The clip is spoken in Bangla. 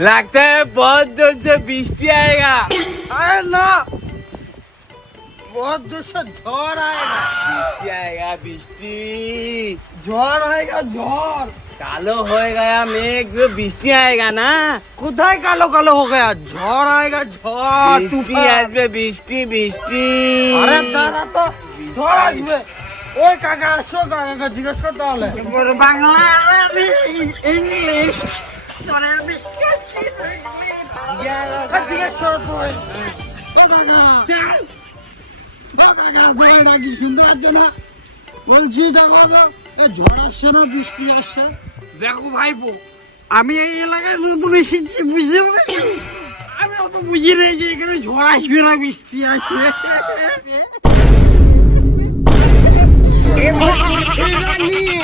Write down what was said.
लगता है बहुत जोर से बृष्टि आएगा। अरे ना, बहुत जोर से झड़ आएगा। बृष्टि आएगा, बृष्टि। झड़ आएगा, झड़। कालो हो गया मेघ, बृष्टि आएगा ना। কোথায় কালো কালো हो गया? झड़ आएगा, झड़। বৃষ্টি আসবে, বৃষ্টি বৃষ্টি। আরে দাঁড়া তো, ঝড় আসবে। ওই কাকা আসো, কাকা জিজ্ঞেস করতে হলে বাংলা ইংলিশ জিজ্ঞেস করো তুই। কি শুনতে পাচ্ছ না? বলছি দেখো তো, ঝড় আসছে না বৃষ্টি আসছে? দেখো ভাইপো, আমি এই এলাকায় নতুন এসেছি, বুঝতে পারছি। আমি অত বুঝি নেই যে এখানে ঝড় আসবে না বৃষ্টি আসবে। নিয়ে